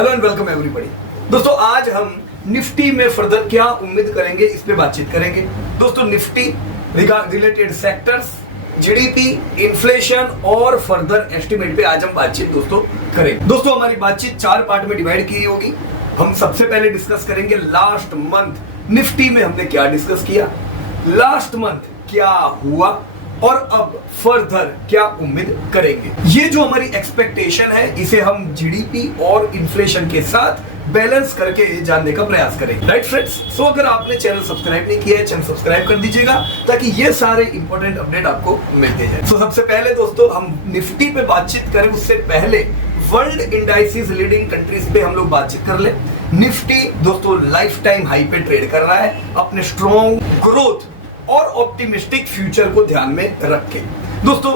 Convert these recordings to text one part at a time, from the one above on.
Hello and welcome everybody. दोस्तों आज हम निफ्टी में फर्दर क्या उम्मीद करेंगे इस पे बातचीत करेंगे। दोस्तों Nifty related sectors, GDP, inflation और फर्दर एस्टिमेट पे आज हम बातचीत दोस्तों करेंगे। दोस्तों हमारी बातचीत 4 पार्ट में डिवाइड की होगी। हम सबसे पहले डिस्कस करेंगे लास्ट मंथ निफ्टी में हमने क्या डिस्कस किया, लास्ट मंथ क्या हुआ और अब फर्दर क्या उम्मीद करेंगे। ये जो हमारी एक्सपेक्टेशन है इसे हम जीडीपी और इन्फ्लेशन के साथ बैलेंस करके जानने का प्रयास करेंगे। राइट फ्रेंड्स, सो अगर आपने चैनल सब्सक्राइब नहीं किया है, चैनल सब्सक्राइब कर दीजिएगा ताकि ये सारे इंपॉर्टेंट अपडेट आपको मिलते जाए। सो सबसे पहले दोस्तों हम निफ्टी पे बातचीत करें उससे पहले वर्ल्ड इंडाइसेस लीडिंग कंट्रीज पे हम लोग बातचीत कर ले। निफ्टी दोस्तों लाइफ टाइम हाई पे ट्रेड कर रहा है अपने स्ट्रॉन्ग ग्रोथ और ऑप्टिमिस्टिक फ्यूचर को ध्यान में रख के। दोस्तों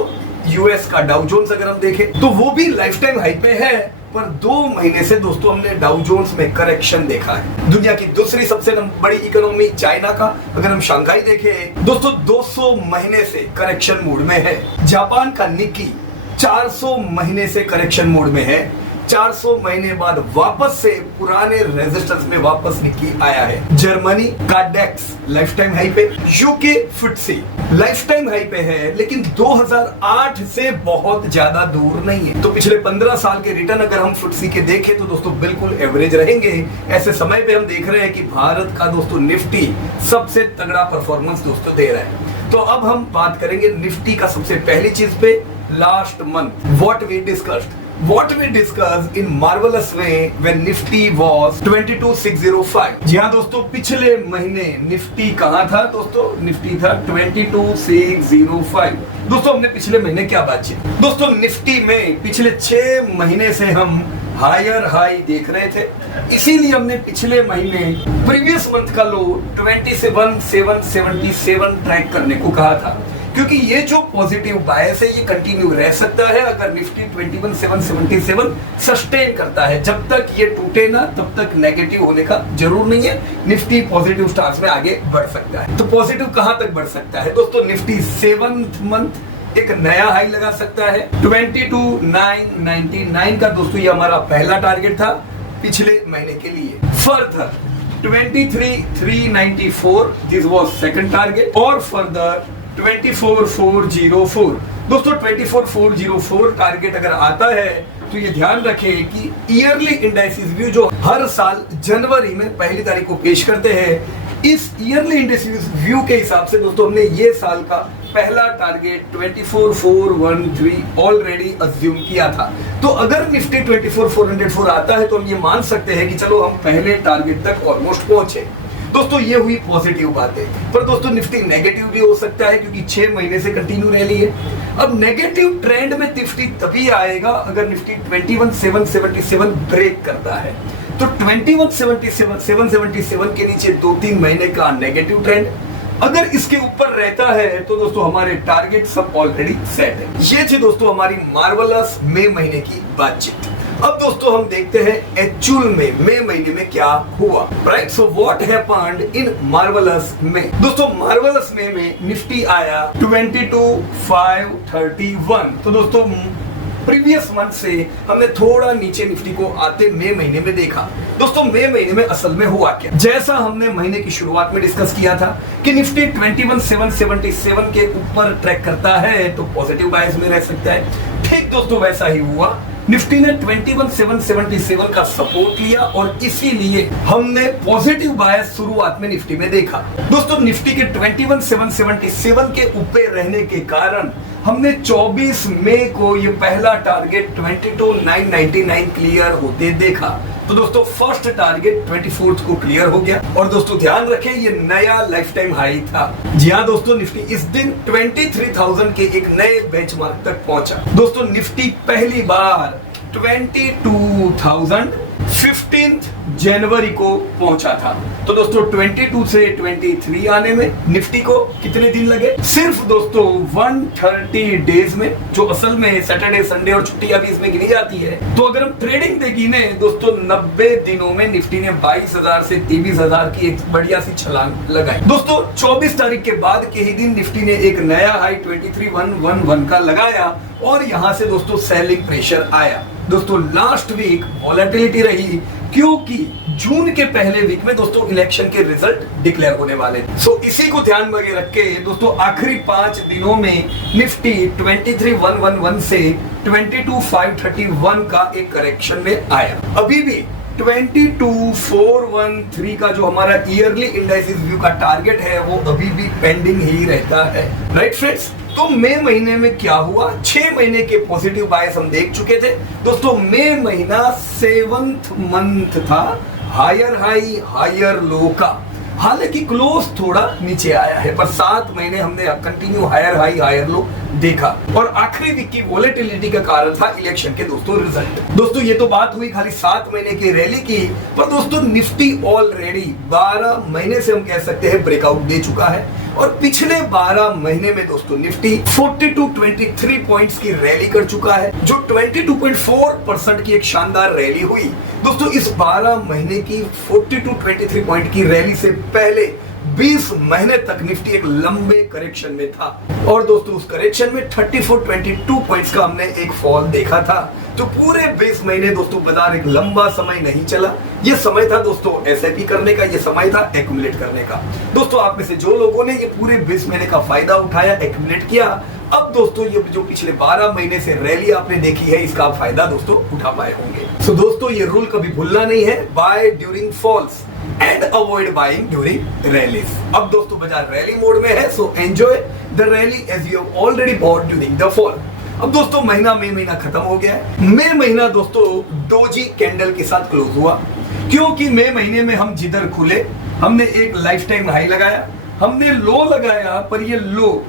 यूएस का डाउ जोन्स अगर हम देखें तो वो भी लाइफ टाइम हाई पे है, पर 2 महीने से दोस्तों हमने डाउ जोन्स में करेक्शन देखा है। दुनिया की दूसरी सबसे बड़ी इकोनॉमी चाइना का अगर हम शंघाई देखें दोस्तों 200 महीने से करेक्शन मोड में है। जापान का निक्की 400 महीने से करेक्शन मोड में है। 400 महीने बाद वापस से पुराने रेजिस्टेंस में वापस निक्की आया है। जर्मनी का डेक्स लाइफ टाइम हाई पे, UK FTSE life time high पे है, लेकिन 2008 से बहुत ज्यादा दूर नहीं है। तो पिछले 15 साल के रिटर्न अगर हम फुटसी के देखें तो दोस्तों बिल्कुल एवरेज रहेंगे। ऐसे समय पे हम देख रहे हैं कि भारत का दोस्तों निफ्टी सबसे तगड़ा परफॉर्मेंस दोस्तों दे रहा है। तो अब हम बात करेंगे निफ्टी का सबसे पहली चीज पे, last month what we discussed in marvelous way when Nifty was 22,605। जी हाँ दोस्तों, पिछले महीने निफ्टी कहाँ था दोस्तों? निफ्टी था 22,605। दोस्तों हमने पिछले महीने क्या बात की दोस्तों? निफ्टी में पिछले 6 महीने से हम हायर हाई देख रहे थे, इसीलिए हमने पिछले महीने प्रीवियस मंथ का लो 27,777 ट्रैक करने को कहा था, क्योंकि ये जो पॉजिटिव बायस है ये कंटिन्यू रह सकता है अगर निफ्टी 21,777 सस्टेन करता है। जब तक ये टूटे ना तब तक नेगेटिव होने का जरूर नहीं है, निफ्टी पॉजिटिव स्टांस में आगे बढ़ सकता है। तो पॉजिटिव कहां तक बढ़ सकता है दोस्तों? निफ्टी 7th मंथ एक नया हाई लगा सकता है 22,999 का। दोस्तों ये हमारा पहला टारगेट था पिछले महीने के लिए। Further 23,394 this was second target और फर्दर 24,404। दोस्तों 24,404 टारगेट अगर आता है तो ये ध्यान रखें कि ईयरली इंडाइसिस व्यू जो हर साल जनवरी में पहली तारीख को पेश करते हैं, इस ईयरली इंडाइसिस व्यू के हिसाब से दोस्तों हमने ये साल का पहला टारगेट 24,413 ऑलरेडी अज्यूम किया था। तो अगर निफ्टी 24,404 आता है तो हम ये मान सकते हैं कि चलो हम पहले टारगेट तक ऑलमोस्ट पहुंचे। दोस्तों ये हुई पॉजिटिव बात है, पर दोस्तों निफ्टी नेगेटिव भी हो सकता है क्योंकि 6 महीने से कंटिन्यू रह रही है। अब नेगेटिव ट्रेंड में निफ्टी तभी आएगा अगर निफ्टी 21,777 ब्रेक करता है। तो 21,777 के नीचे 2-3 महीने का नेगेटिव ट्रेंड, अगर इसके ऊपर रहता है तो दोस्तों हमारे टारगेट सब ऑलरेडी सेट है। ये थी दोस्तों हमारी मार्वलस मई महीने की बातचीत। अब दोस्तों हम देखते हैं एक्चुअल में मई महीने में क्या हुआ। Right, so what happened in marvellous में? दोस्तों मार्वलस में निफ्टी आया 22,531। तो दोस्तों प्रीवियस मंथ से हमने थोड़ा नीचे निफ्टी को आते मई महीने में देखा। दोस्तों मई महीने में असल में हुआ क्या? जैसा हमने महीने की शुरुआत में डिस्कस किया था कि निफ्टी 21,777 के ऊपर ट्रैक करता है तो पॉजिटिव बायस में रह सकता है। ठीक दोस्तों वैसा ही हुआ। निफ्टी ने 21,777 का सपोर्ट लिया और इसीलिए हमने पॉजिटिव बायस शुरुआत में निफ्टी में देखा। दोस्तों निफ्टी के 21,777 के ऊपर रहने के कारण हमने 24 मई को ये पहला टारगेट 22,999 क्लियर होते देखा। तो दोस्तों फर्स्ट टारगेट 24th को क्लियर हो गया और दोस्तों ध्यान रखें ये नया लाइफ टाइम हाई था। जी हाँ दोस्तों, निफ्टी इस दिन 23,000 के एक नए बेंचमार्क तक पहुंचा। दोस्तों निफ्टी पहली बार 22,000 15th जनवरी को पहुंचा था। तो दोस्तों 22 से 23 आने में निफ्टी को कितने दिन लगे? सिर्फ दोस्तों 130 डेज में, जो असल में सैटरडे संडे और छुट्टियां भी इसमें गिनी जाती है। तो अगर हम ट्रेडिंग देखी ने दोस्तों 90 दिनों में निफ्टी ने 22,000 से 23,000 की एक बढ़िया सी छलांग लगाई। दोस्तों 24 तारीख के बाद के ही दिन निफ्टी ने एक नया हाई 23,111 का लगाया और यहां से दोस्तों सेलिंग प्रेशर आया। दोस्तों लास्ट वीक वॉलेटिलिटी रही, क्योंकि जून के पहले वीक में दोस्तों इलेक्शन के रिजल्ट डिक्लेयर होने वाले थे। सो इसी को ध्यान में रख के दोस्तों आखिरी 5 दिनों में निफ्टी 23,111 से 22,531 का एक करेक्शन में आया। अभी भी 22,413 का जो हमारा ईयरली इंडाइसिस व्यू का टारगेट है वो अभी भी पेंडिंग ही रहता है। राइट फ्रेंड्स, तो मई महीने में क्या हुआ, 6 महीने के पॉजिटिव बायस हम देख चुके थे। दोस्तों मई महीना 7th मंथ था हायर हाई हायर लो का, हालांकि क्लोज थोड़ा नीचे आया है, पर 7 महीने हमने continue higher high higher low देखा। और आखिरी वीक की वॉलेटिलिटी का कारण था इलेक्शन के दोस्तों रिजल्ट। दोस्तों ये तो बात हुई खाली 7 महीने की रैली की, पर दोस्तों निफ्टी ऑलरेडी 12 महीने से हम कह सकते हैं ब्रेकआउट दे चुका है। और पिछले 12 महीने में दोस्तों निफ्टी 4223 पॉइंट्स की रैली कर चुका है, जो 22.4% की एक शानदार रैली हुई। दोस्तों इस 12 महीने की 4223 पॉइंट की रैली से पहले 20 महीने तक निफ्टी एक लंबे करेक्शन में था, और दोस्तों उस करेक्शन में 3422 पॉइंट्स का हमने एक फॉल देखा था। तो पूरे 20 महीने दोस्तों बाजार एक लंबा समय नहीं चला, ये समय था दोस्तों एसआईपी करने का, ये समय था एक्यूमुलेट करने का। दोस्तों आप में से जो लोगों ने ये पूरे 20 महीने का फायदा उठाया, एक्यूमुलेट किया, अब दोस्तों ये जो पिछले 12 महीने से रैली आपने देखी है, इसका आप फायदा दोस्तों उठा पाए होंगे। सो दोस्तों ये रूल कभी भूलना नहीं है, buy during falls and avoid buying during rallies. अब दोस्तों बाजार रैली मोड में है, so enjoy the rally as you have already bought during the fall. अब दोस्तों मई महीना खत्म हो गया है। मई महीना दोस्तों डोजी कैंडल के साथ क्लोज हुआ, क्योंकि मई महीने में हम जिधर खुले हमने एक लाइफ टाइम हाई लगाया, हमने लो लगाया, पर ये लो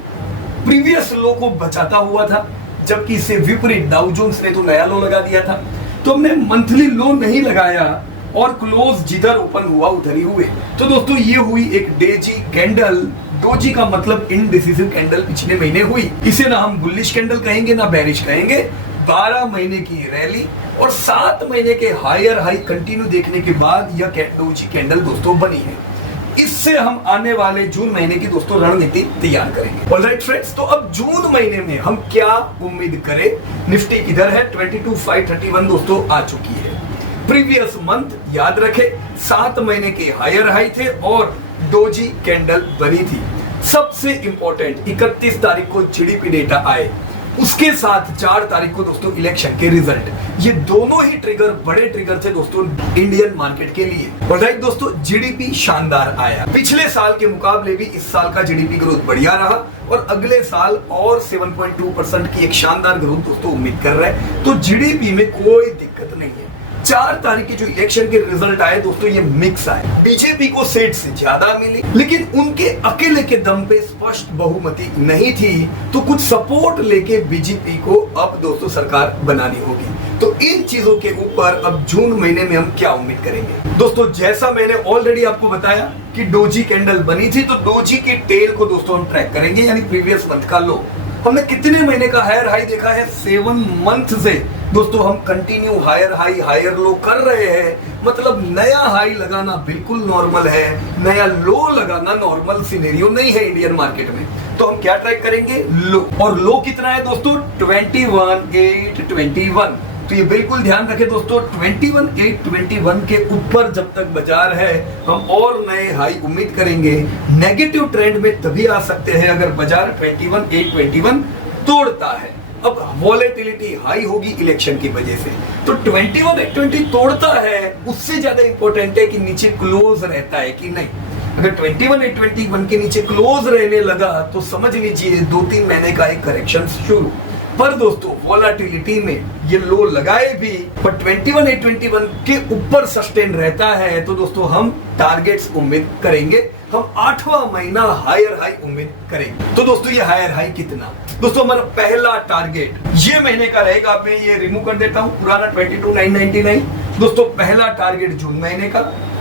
प्रीवियस लो को बचाता हुआ था, जबकि इससे विपरीत डाउ जोन्स ने तो नया लो लगा दिया था। तो हमने मंथली लो नहीं लगाया और क्लोज जिधर ओपन हुआ उधर ही हुए। तो दोस्तों ये हुई एक डेजी कैंडल। डोजी का मतलब इनडिसिसिव कैंडल पिछले महीने हुई, इसे ना हम बुलिश कैंडल कहेंगे ना बेरिश कहेंगे। 12 महीने की रैली और 7 महीने के हायर हाई कंटिन्यू देखने के बाद यह डोजी कैंडल दोस्तों बनी है। इससे हम आने वाले जून महीने की दोस्तों रणनीति तैयार करेंगे। ऑलराइट फ्रेंड्स, तो अब जून महीने में हम क्या उम्मीद करें, निफ्टी किधर है, 22,531 दोस्तों आ चुकी है। प्रीवियस मंथ याद रखे 7 महीने के हायर हाई थे और डोजी कैंडल बनी थी। सबसे इंपॉर्टेंट 31 तारीख को जीडीपी डेटा आए, उसके साथ 4 तारीख को दोस्तों इलेक्शन के रिजल्ट, ये दोनों ही ट्रिगर बड़े ट्रिगर थे दोस्तों इंडियन मार्केट के लिए। ऑलराइट दोस्तों, जीडीपी शानदार आया, पिछले साल के मुकाबले भी इस साल का जीडीपी ग्रोथ बढ़िया रहा और अगले साल और 7.2% की एक शानदार ग्रोथ दोस्तों उम्मीद कर रहे हैं। तो जीडीपी में कोई दिक्कत नहीं है। 4 तारीख के जो इलेक्शन के रिजल्ट आए दोस्तों ये मिक्स आए, बीजेपी को सीट से ज्यादा मिली, लेकिन उनके अकेले के दम पे स्पष्ट बहुमति नहीं थी, तो कुछ सपोर्ट लेके बीजेपी को अब दोस्तों सरकार बनानी होगी। तो इन चीजों के ऊपर अब जून महीने में हम क्या उम्मीद करेंगे दोस्तों, जैसा मैंने ऑलरेडी आपको बताया कि डोजी कैंडल बनी थी, तो डोजी के टेल को दोस्तों हम ट्रैक करेंगे, यानी प्रीवियस मंथ का लो। हमने कितने महीने का हायर हाई देखा है, 7 मंथ से दोस्तों हम continue higher high higher low कर रहे हैं। मतलब नया हाई लगाना बिल्कुल नॉर्मल है, नया लो लगाना नॉर्मल सिनेरियो नहीं है इंडियन मार्केट में। तो हम क्या ट्रैक करेंगे, लो। और लो कितना है दोस्तों, 21,821। तो ये बिल्कुल ध्यान रखें दोस्तों, 21,821 के ऊपर जब तक बाजार है हम और नए हाई उम्मीद करेंगे। नेगेटिव ट्रेंड में तभी आ सकते हैं अगर बाजार 21,821 तोड़ता है। अब वॉलेटिलिटी हाई होगी इलेक्शन की वजह से, तो 21,820 तोड़ता है, उससे ज्यादा इंपॉर्टेंट है कि नीचे क्लोज रहता है कि नहीं। अगर 21,821 के नीचे क्लोज रहने लगा तो समझ लीजिए 2-3 महीने का एक करेक्शन शुरू। पर दोस्तों वॉलेटिलिटी में ये लो लगाए भी, पर 21,821 के ऊपर सस्टेन रहता है, तो दोस्तों हम टारगेट्स उम्मीद करेंगे, हम 8वां महीना हायर हाई उम्मीद करेंगे। तो दोस्तों ये हायर हाई कितना, दोस्तों हमारा पहला टारगेट ये महीने का रहेगा, मैं ये रिमूव कर देता हूं पुराना 22,999। दोस्तों पहला टारगेट जून महीने का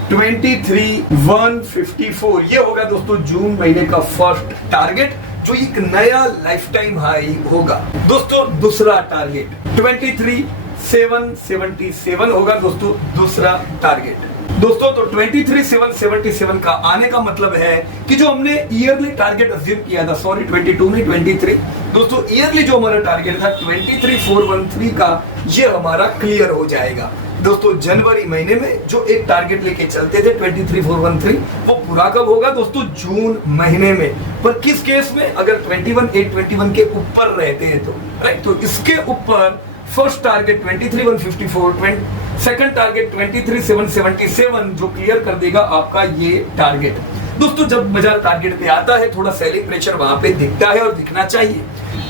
23,154, ये होगा दोस्तों जून महीने का फर्स्ट टारगेट, जो एक नया लाइफ टाइम हाई होगा। दोस्तों दूसरा टारगेट 23,777 होगा दोस्तों दूसरा टारगेट। दोस्तों तो 23,777 का आने का मतलब है कि जो हमने ईयरली टारगेट अज्यूम किया था, सॉरी 22 नहीं 23, दोस्तों ईयरली जो हमारा टारगेट था 23,413 का, ये हमारा क्लियर हो जाएगा। दोस्तों जनवरी महीने में जो एक टारगेट लेके चलते थे 23,413, वो पूरा कब होगा दोस्तों? जून महीने में। पर किस केस में? अगर 21,821 के ऊपर रहते हैं तो, राइट। तो इसके ऊपर फर्स्ट टारगेट 23,154, सेकंड टारगेट 23,777 जो क्लियर कर देगा आपका ये टारगेट। दोस्तों जब बाजार टारगेट पे आता है, थोड़ा सेलिंग प्रेशर वहां पे दिखता है और दिखना चाहिए।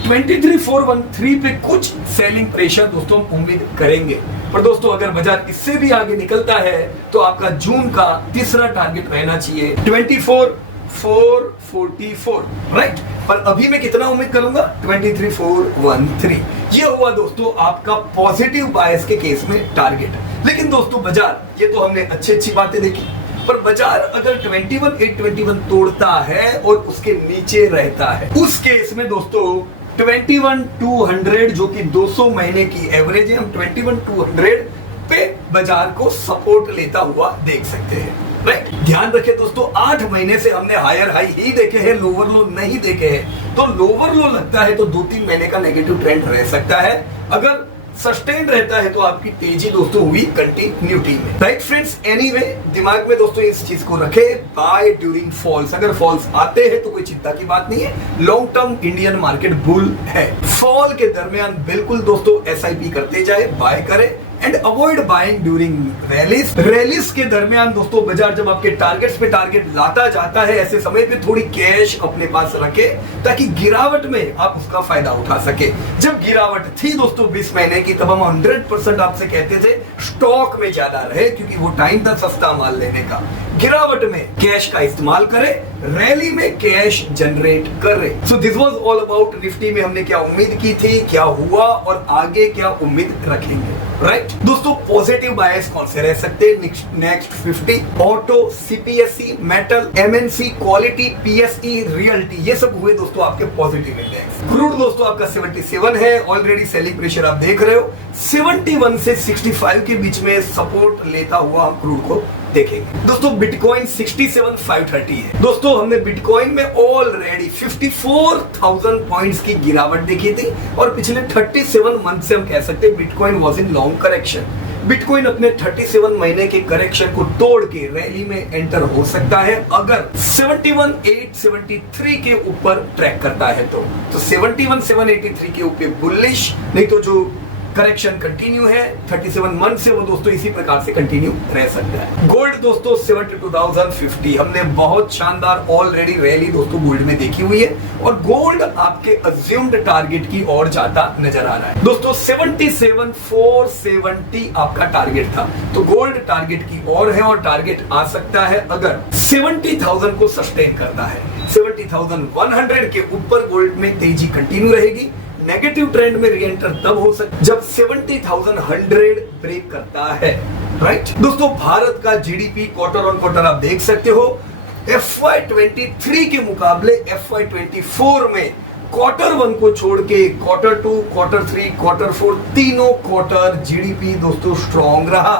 23,413 पे कुछ सेलिंग प्रेशर दोस्तों हम उम्मीद करेंगे। पर दोस्तों अगर बाजार इससे भी आगे निकलता है तो आपका जून का तीसरा टारगेट रहना चाहिए 24,444, राइट। पर अभी मैं कितना उम्मीद करूंगा? 23,413। ये हुआ दोस्तों आपका पॉजिटिव बायस के केस में टारगेट। लेकिन दोस्तों बाजार, ये तो हमने अच्छी बातें देखी, पर बाजार अगर 21,821 तोड़ता है और उसके नीचे रहता है, उस केस में दोस्तों 21,200 जो कि 200 महीने की एवरेज है, हम 21,200 पे बाजार को सपोर्ट लेता हुआ देख सकते हैं, राइट। ध्यान रखें दोस्तों, 8 महीने से हमने हायर हाई ही देखे हैं, लोअर लो नहीं देखे हैं। तो लोअर लो लगता है तो 2-3 महीने का नेगेटिव ट्रेंड रह सकता है। अगर सस्टेन रहता है तो आपकी तेजी दोस्तों हुई कंटिन्यूटी में, राइट फ्रेंड्स। एनीवे दिमाग में दोस्तों इस चीज को रखे, बाय ड्यूरिंग फॉल्स। अगर फॉल्स आते हैं तो कोई चिंता की बात नहीं है, long term Indian market bull है। फॉल के दरमियान बिल्कुल दोस्तों SIP करते जाए, बाय करें and avoid buying during rallies के दरमियान दोस्तों बाजार जब आपके टारगेट्स पे टारगेट लाता जाता है, ऐसे समय पे थोड़ी कैश अपने पास रखे ताकि गिरावट में आप उसका फायदा उठा सके। जब गिरावट थी दोस्तों 20 महीने की, तब हम 100% आपसे कहते थे स्टॉक में ज्यादा रहे, क्योंकि वो टाइम था सस्ता माल लेने का। गिरावट में कैश का इस्तेमाल करें, रैली में कैश जनरेट करें। So this was all about Nifty में हमने क्या उम्मीद की थी, क्या हुआ और आगे क्या उम्मीद रखेंगे, राइट। दोस्तों पॉजिटिव बायस कौन से रह सकते हैं? Next 50, auto, CPSE, metal, MNC, quality, PSE, realty, ये सब हुए दोस्तों आपके पॉजिटिव इंडेक्स। क्रूड दोस्तों आपका 77 है, ऑलरेडी सेलिंग प्रेशर आप देख रहे हो। 71 से 65 के बीच में सपोर्ट लेता हुआ हम क्रूड को देखेंगे। दोस्तों बिटकॉइन 67,530 है। दोस्तों हमने बिटकॉइन में ऑलरेडी 54,000 पॉइंट्स की गिरावट देखी थी और पिछले 37 मंथ से हम कह सकते हैं bitcoin was in long correction. Bitcoin अपने 37 महीने के करेक्शन को तोड़ के रैली में एंटर हो सकता है अगर 71,873 के ऊपर ट्रैक करता है तो 71,783 के ऊपर बुलिश, नहीं तो जो करेक्शन कंटिन्यू है 37 मंथ से, वो दोस्तों इसी प्रकार से कंटिन्यू रह सकता है। गोल्ड दोस्तों 72,050, हमने बहुत शानदार ऑलरेडी रैली दोस्तों गोल्ड में देखी हुई है और गोल्ड आपके अज्यूम्ड टारगेट की ओर जाता नजर आ रहा है। दोस्तों 77,470 आपका टारगेट था, तो गोल्ड टारगेट की ओर है और टारगेट आ सकता है अगर 70,000 को सस्टेन करता है। 70,100 के ऊपर गोल्ड में तेजी कंटिन्यू रहेगी। नेगेटिव ट्रेंड में रीएंटर तब हो सकता जब 70,100 ब्रेक करता है, राइट। दोस्तों भारत का GDP क्वार्टर ऑन क्वार्टर आप देख सकते हो, FY23 के मुकाबले FY24 में क्वार्टर 1 को छोड़ के क्वार्टर 2, क्वार्टर 3, क्वार्टर 4 तीनों क्वार्टर GDP दोस्तों स्ट्रॉन्ग रहा।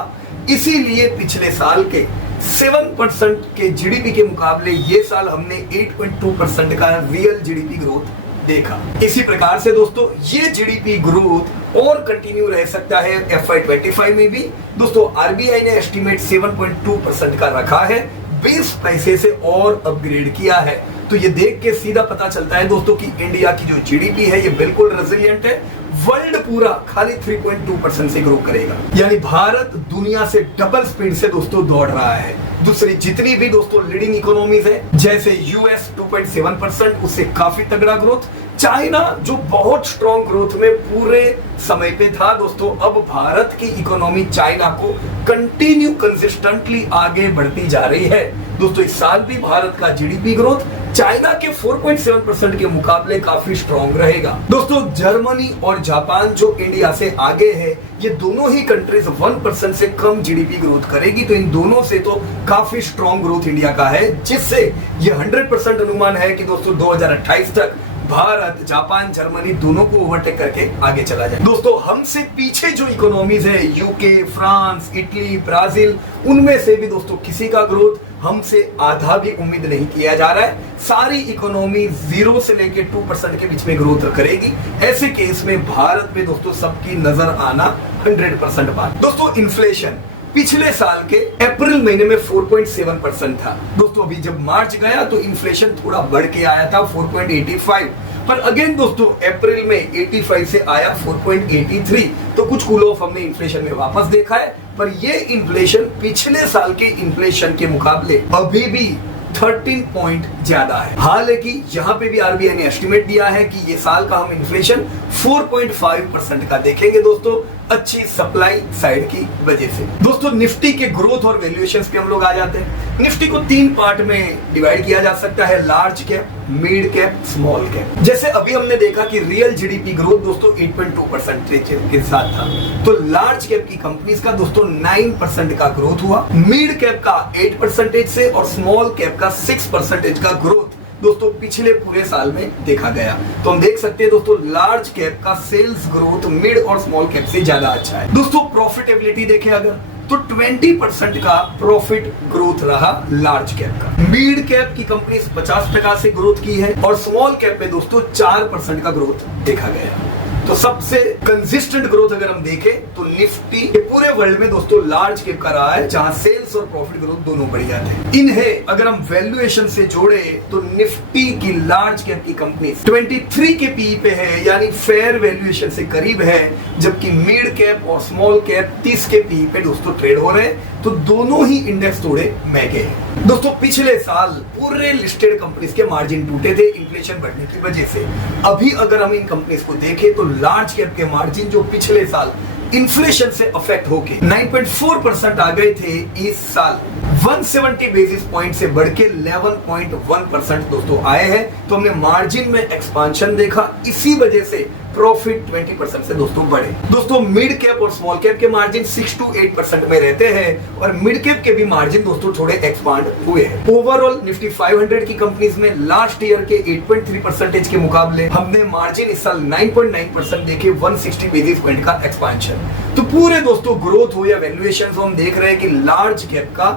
इसीलिए पिछले साल के 7% के GDP के मुकाबले ये साल हमने 8.2% का रियल GDP ग्रोथ देखा। इसी प्रकार से दोस्तों ये GDP ग्रोथ और कंटिन्यू रह सकता है FY25 में भी। दोस्तों RBI ने एस्टीमेट 7.2% का रखा है, 20 पैसे से और अपग्रेड किया है। तो ये देख के सीधा पता चलता है दोस्तों कि इंडिया की जो GDP है ये बिल्कुल रेजिलिएंट है। वर्ल्ड पूरा खाली 3.2% से ग्रो करेगा, यानी भारत दुनिया से डबल स्पीड से दोस्तों दौड़ रहा है। दूसरी जितनी भी दोस्तों लीडिंग इकोनॉमीज है जैसे US 2.7%, उससे काफी तगड़ा ग्रोथ। चाइना जो बहुत स्ट्रॉन्ग ग्रोथ में पूरे समय पे था दोस्तों, अब भारत की इकोनॉमी चाइना को कंटिन्यू कंसिस्टेंटली आगे बढ़ती जा रही है। दोस्तों इस साल भी भारत का GDP ग्रोथ चाइना के 4.7% के मुकाबले काफी स्ट्रॉन्ग रहेगा। दोस्तों जर्मनी और जापान जो इंडिया से आगे है, ये दोनों ही कंट्रीज 1% से कम GDP ग्रोथ करेगी, तो इन दोनों से तो काफी स्ट्रॉन्ग ग्रोथ इंडिया का है, जिससे ये 100% अनुमान है कि दोस्तों 2028 तक भारत, जापान, जर्मनी दोनों को ओवरटेक करके आगे चला जाए। दोस्तों हमसे पीछे जो इकोनॉमीज है, यूके, फ्रांस, इटली, ब्राजील, उनमें से भी दोस्तों किसी का ग्रोथ हमसे आधा भी उम्मीद नहीं किया जा रहा है। सारी इकोनॉमी 0 से लेके 2% के बीच में ग्रोथ करेगी। ऐसे केस में भारत में दोस्तों सबकी नजर आना 100% बात। दोस्तों इन्फ्लेशन पिछले साल के अप्रैल महीने में 4.7% था। दोस्तों अभी जब मार्च गया तो इन्फ्लेशन थोड़ा बढ़ के आया था 4.85, पर अगेन दोस्तों अप्रैल में 85 से आया 4.83, तो कुछ कूल ऑफ हमने इन्फ्लेशन में वापस देखा है। पर ये इन्फ्लेशन पिछले साल के इन्फ्लेशन के मुकाबले अभी भी 13 पॉइंट ज्यादा है। हालांकि यहाँ पे भी आरबीआई ने एस्टिमेट दिया है कि ये साल का हम इन्फ्लेशन 4.5% का देखेंगे दोस्तों, अच्छी सप्लाई साइड की वजह से। दोस्तों निफ्टी के ग्रोथ और वैल्यूएशंस पे हम लोग आ जाते हैं। निफ्टी को 3 पार्ट में डिवाइड किया जा सकता है, large cap, mid cap, small cap. जैसे अभी हमने देखा कि रियल जीडीपी ग्रोथ दोस्तों 8.2% के साथ था, तो लार्ज कैप की कंपनीज का दोस्तों 9% का ग्रोथ हुआ, मिड कैप का 8% से और स्मॉल कैप का 6% का ग्रोथ दोस्तों पिछले पूरे साल में देखा गया। तो हम देख सकते हैं दोस्तों लार्ज कैप का सेल्स ग्रोथ मिड और स्मॉल कैप से ज्यादा अच्छा है। दोस्तों प्रॉफिटेबिलिटी देखें अगर तो 20% का प्रॉफिट ग्रोथ रहा लार्ज कैप का। मिड कैप की कंपनी 50% से ग्रोथ की है और स्मॉल कैप में दोस्तों 4% का ग्रोथ देखा गया। तो सबसे कंसिस्टेंट ग्रोथ अगर हम देखें तो निफ्टी पूरे वर्ल्ड में दोस्तों लार्ज कैप का रहा है, जहां सेल्स और प्रॉफिट ग्रोथ दोनों बढ़िया थे। इन्हें अगर हम वैल्यूएशन से जोड़े तो निफ्टी की लार्ज कैप की कंपनी 23 के पीई पे है, यानी फेयर वैल्यूएशन से करीब है, जबकि मिड कैप और स्मॉल कैप 30 के पीई पे दोस्तों ट्रेड हो रहे हैं। तो दोनों ही इंडेक्स थोड़े महंगे हैं। दोस्तों पिछले साल पूरे लिस्टेड कंपनीज के मार्जिन टूटे थे इन्फ्लेशन बढ़ने की वजह से। अभी अगर हम इन कंपनीज को देखें तो लार्ज कैप के मार्जिन जो पिछले साल इन्फ्लेशन से अफेक्ट होके 9.4% आ गए थे, इस साल 170 बेसिस पॉइंट से बढ़ के 11.1% दोस्तों आए हैं। तो हमने मार्जिन में एक्सपांशन देखा, इसी वजह से प्रॉफिट 20% से दोस्तों बढ़े। दोस्तों मिड कैप और स्मॉल कैप के मार्जिन 6 to 8% में रहते हैं और मिड कैप के भी मार्जिन दोस्तों थोड़े एक्सपांड हुए हैं। ओवरऑल निफ्टी 500 की कंपनीज में लास्ट ईयर के 8.3% के मुकाबले हमने मार्जिन इस साल 9.9% देखे, 160 बेसिस पॉइंट का एक्सपांशन। तो पूरे दोस्तों ग्रोथ हो या वैल्यूएशन हो, हम देख रहे हैं कि लार्ज कैप का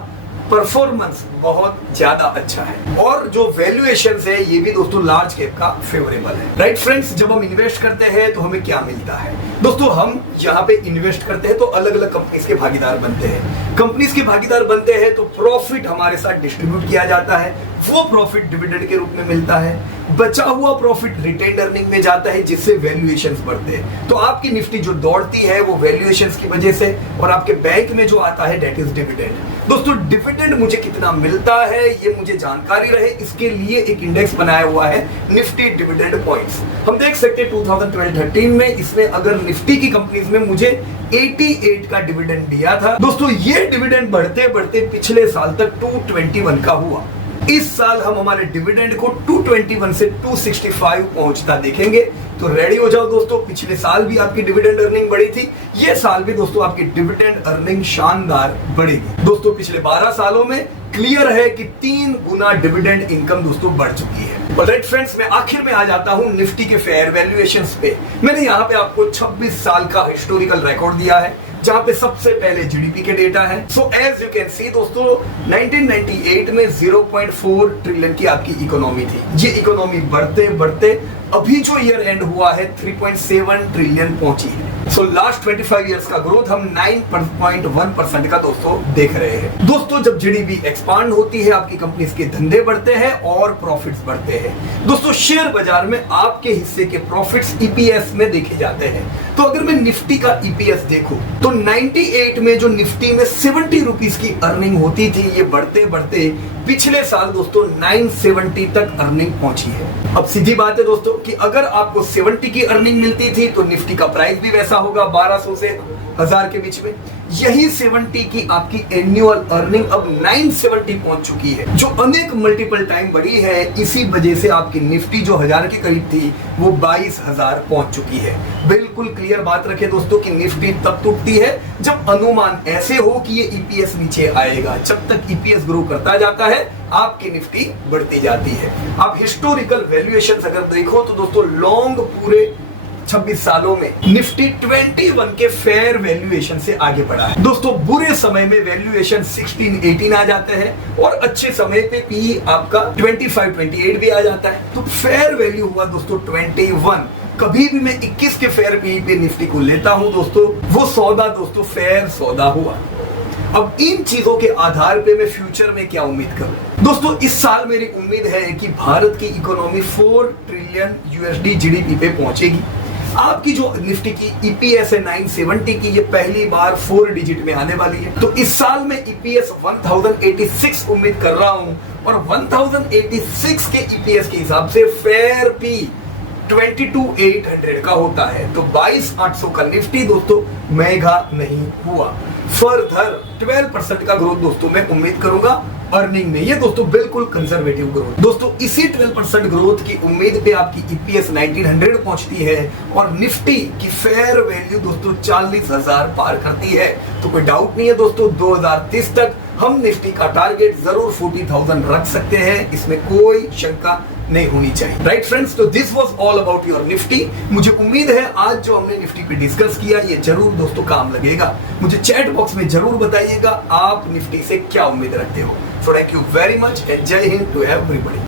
परफॉर्मेंस बहुत ज्यादा अच्छा है और जो वैल्यूएशन है ये भी दोस्तों लार्ज कैप का फेवरेबल है। राइट फ्रेंड्स, जब हम इन्वेस्ट करते हैं तो हमें क्या मिलता है? दोस्तों हम यहाँ पे इन्वेस्ट करते हैं तो अलग अलग कंपनीज के भागीदार बनते हैं। कंपनीज के भागीदार बनते हैं तो प्रॉफिट हमारे साथ डिस्ट्रीब्यूट किया जाता है, वो प्रॉफिट डिविडेंड के रूप में मिलता है। बचा हुआ प्रॉफिट रिटेन्ड अर्निंग में जाता है, जिससे वैल्यूएशंस बढ़ते हैं। तो आपकी निफ्टी जो दौड़ती है वो वैल्यूएशंस की वजह से, और आपके बैंक में जो आता है दैट इज डिविडेंड। दोस्तों डिविडेंड मुझे कितना मिलता है ये मुझे जानकारी रहे, इसके लिए एक इंडेक्स बनाया हुआ है निफ्टी डिविडेंड पॉइंट्स। हम देख सकते हैं 2012-13 में इसने अगर निफ्टी की कंपनीज में मुझे 88 का डिविडेंड दिया था। दोस्तों ये डिविडेंड बढ़ते बढ़ते पिछले साल तक 221 का हुआ। इस साल हम हमारे डिविडेंड को 221 से 265 पहुंचता देखेंगे। तो रेडी हो जाओ दोस्तों, पिछले साल भी आपकी डिविडेंड अर्निंग बढ़ी थी, ये साल भी दोस्तों आपकी डिविडेंड अर्निंग शानदार बढ़ेगी। दोस्तों पिछले 12 सालों में क्लियर है कि 3 गुना डिविडेंड इनकम दोस्तों बढ़ चुकी है। राइट फ्रेंड्स, मैं आखिर में आ जाता हूं निफ्टी के फेयर वैल्यूएशंस पे। मैंने यहाँ पे आपको 26 साल का हिस्टोरिकल रिकॉर्ड दिया है, जहां पे सबसे पहले जीडीपी के डेटा है। So as you can see दोस्तों 1998 में 0.4 ट्रिलियन की आपकी इकोनॉमी थी। ये इकोनॉमी बढ़ते बढ़ते अभी जो ईयर एंड हुआ है 3.7 ट्रिलियन पहुंची है। सो लास्ट 25 इयर्स का ग्रोथ हम 9.1% का दोस्तों देख रहे हैं। दोस्तों जब जीडीपी एक्सपांड होती है, आपकी कंपनीज के धंधे बढ़ते हैं और प्रॉफिट्स बढ़ते हैं। दोस्तों शेयर बाजार में आपके हिस्से के प्रॉफिट्स ईपीएस में देखे जाते हैं। तो अगर मैं निफ्टी का ईपीएस देखूं तो 98 में जो निफ्टी में 70 रुपीस की अर्निंग होती थी, ये बढ़ते बढ़ते पिछले साल दोस्तों 970 तक अर्निंग पहुंची है। अब सीधी बात है दोस्तों कि अगर आपको 70 की अर्निंग मिलती थी तो निफ्टी का प्राइस भी वैसा होगा, 1200 से 1000 के बीच में। यही 70 की आपकी एनुअल अर्निंग अब 970 पहुंच चुकी है, जो अनेक मल्टीपल टाइम बढ़ी है। इसी वजह से आपकी निफ्टी जो 1000 के करीब थी वो 22,000 पहुंच चुकी है। बिल्कुल क्लियर बात रखे दोस्तों कि निफ्टी तब टूटती है जब अनुमान ऐसे हो कि ये ईपीएस नीचे आएगा। जब तक ईपीएस ग्रो करता जाता है आपकी निफ्टी बढ़ती जाती है। आप हिस्टोरिकल वैल्यूएशन अगर देखो तो दोस्तों लॉन्ग पूरे 26 सालों में निफ्टी 21 के फेयर वैल्यूएशन से आगे बढ़ा है। दोस्तों बुरे समय में वैल्यूएशन 16-18 आ जाते हैं और अच्छे समय पे पी आपका 25-28 भी आ जाता है। तो फेयर वैल्यू हुआ दोस्तों 21। कभी भी मैं 21 के फेयर पी पे निफ्टी को लेता हूं दोस्तों, वो सौदा दोस्तों फेयर सौदा हुआ। अब इन चीजों के आधार पे मैं फ्यूचर में क्या उम्मीद करूं दोस्तों, इस साल मेरी उम्मीद है कि भारत की इकोनॉमी 4 ट्रिलियन यूएसडी जीडीपी पे पहुंचेगी। आपकी जो निफ्टी की ईपीएस है 970 की, ये पहली बार 4 डिजिट में आने वाली है। तो इस साल में ईपीएस 1086 उम्मीद कर रहा हूं और 1086 के ईपीएस के हिसाब से फेयर पी 22,800 का होता है। तो 22,800 का निफ्टी दोस्तों महंगा नहीं हुआ। फर्दर 12% का ग्रोथ दोस्तों मैं उम्मीद करूंगा अर्निंग में। ये दोस्तों बिल्कुल कंजर्वेटिव ग्रोथ। दोस्तों इसी 12% ग्रोथ की उम्मीद पे आपकी ईपीएस 1900 पहुंचती है और निफ्टी की फेयर वैल्यू दोस्तों 40,000 पार करती है। तो कोई डाउट नहीं है दोस्तों, 2030 तक हम निफ्टी का टारगेट जरूर 40,000 रख सकते हैं, इसमें कोई शंका नहीं होनी चाहिए। राइट फ्रेंड्स, तो this was all about your Nifty. मुझे उम्मीद है आज जो हमने निफ्टी पे डिस्कस किया ये जरूर दोस्तों काम लगेगा। मुझे चैट बॉक्स में जरूर बताइएगा आप निफ्टी से क्या उम्मीद रखते हो। So thank you very much and जय हिंद टू एवरीबॉडी।